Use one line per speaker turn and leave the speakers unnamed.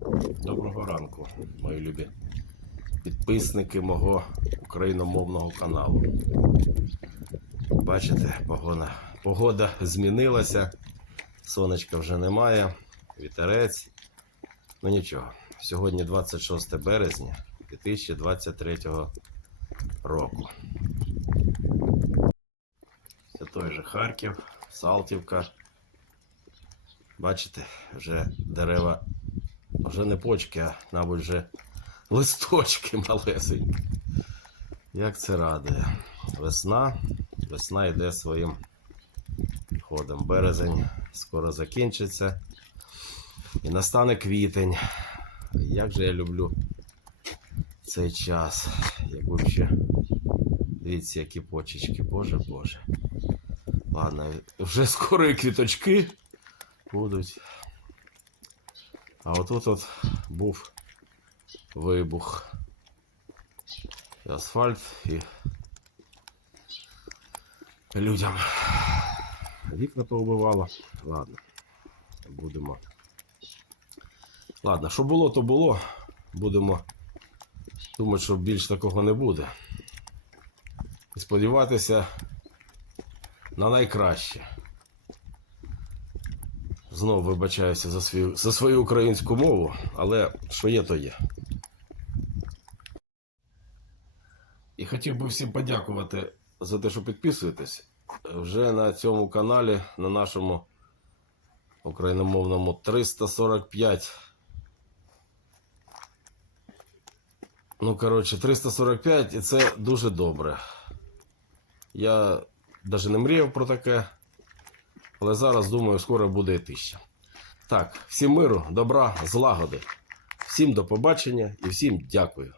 Доброго ранку, мої любі підписники мого україномовного каналу. Бачите, погода, погода змінилася, сонечка вже немає, вітерець. Ну нічого, сьогодні 26 березня 2023 року. Це той же Харків, Салтівка. Бачите, вже дерева вже не почки, а, мабуть, вже листочки малесенькі. Як це радує. Весна, весна йде своїм ходом. Березень скоро закінчиться. І настане квітень. Як же я люблю цей час. Якби ще. Дивіться, які почечки, боже боже. Ладно, вже скоро і квіточки будуть. А отут от був вибух. І асфальт і людям вікна поубивало. Ладно, будемо. Ладно, що було, то було. Будемо думати, що більш такого не буде. І сподіватися на найкраще. Знову вибачаюся за свою, за свою українську мову, але що є, то є. І хотів би всім подякувати за те, що підписуєтесь. Вже на цьому каналі, на нашому україномовному 345. Ну, коротше, 345, і це дуже добре. Я навіть не мріяв про таке. Але зараз, думаю, скоро буде і тисяча. Так, всім миру, добра, злагоди. Всім до побачення і всім дякую.